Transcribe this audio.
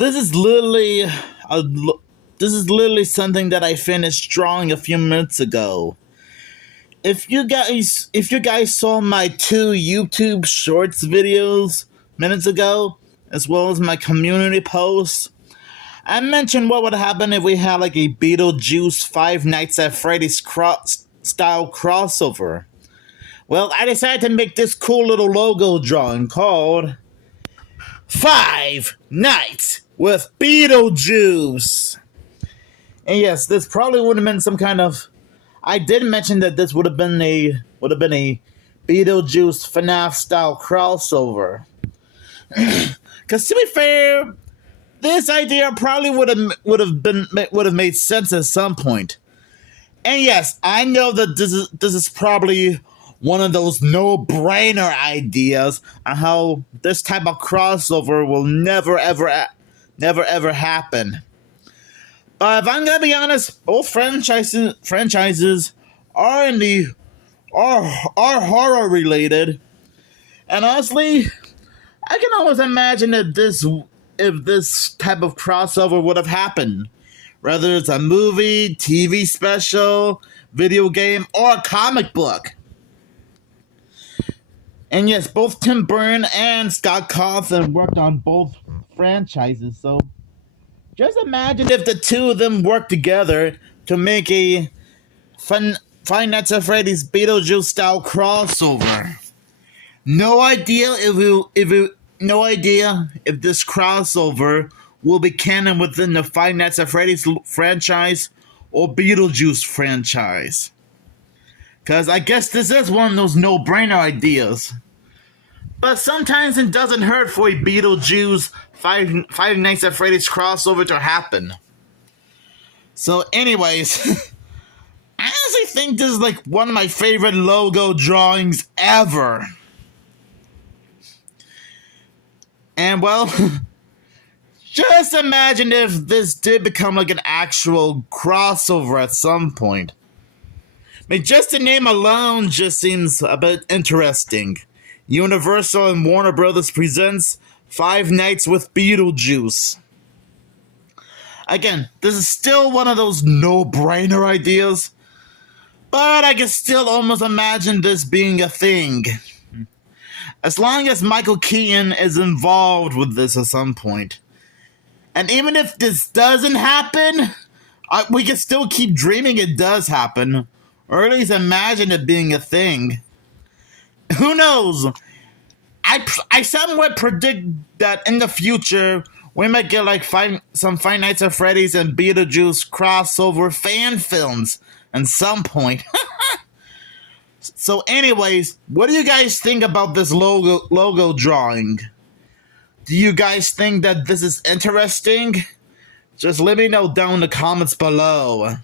This is literally a, this is literally something that I finished drawing a few minutes ago. If you guys saw my 2 YouTube Shorts videos minutes ago, as well as my community posts, I mentioned what would happen if we had like a BeetleJuice Five Nights at Freddy's style crossover. Well, I decided to make this cool little logo drawing called Five Nights with BeetleJuice. And yes, this probably would have been some kind of. I did mention that this would have been a BeetleJuice FNaF style crossover. Because to be fair, this idea probably would have made sense at some point. And yes, I know that this is probably one of those no-brainer ideas on how this type of crossover will never ever happen. But if I'm gonna be honest, both franchises are horror related, and honestly, I can almost imagine that if this type of crossover would have happened, whether it's a movie, TV special, video game, or a comic book. And yes, both Tim Burton and Scott Cawthon worked on both franchises, so just imagine if the two of them worked together to make a Five Nights at Freddy's BeetleJuice style crossover. No idea if this crossover will be canon within the Five Nights at Freddy's franchise or BeetleJuice franchise. Because I guess this is one of those no-brainer ideas. But sometimes it doesn't hurt for a BeetleJuice Five Nights at Freddy's crossover to happen. So anyways, I honestly think this is like one of my favorite logo drawings ever. And well, just imagine if this did become like an actual crossover at some point. I mean, just the name alone just seems a bit interesting. Universal and Warner Brothers presents Five Nights with BeetleJuice. Again, this is still one of those no-brainer ideas, but I can still almost imagine this being a thing. As long as Michael Keaton is involved with this at some point. And even if this doesn't happen, we can still keep dreaming it does happen, or at least imagine it being a thing. Who knows? I somewhat predict that in the future we might get like some Five Nights at Freddy's and BeetleJuice crossover fan films at some point. So anyways, what do you guys think about this logo drawing? Do you guys think that this is interesting? Just let me know down in the comments below.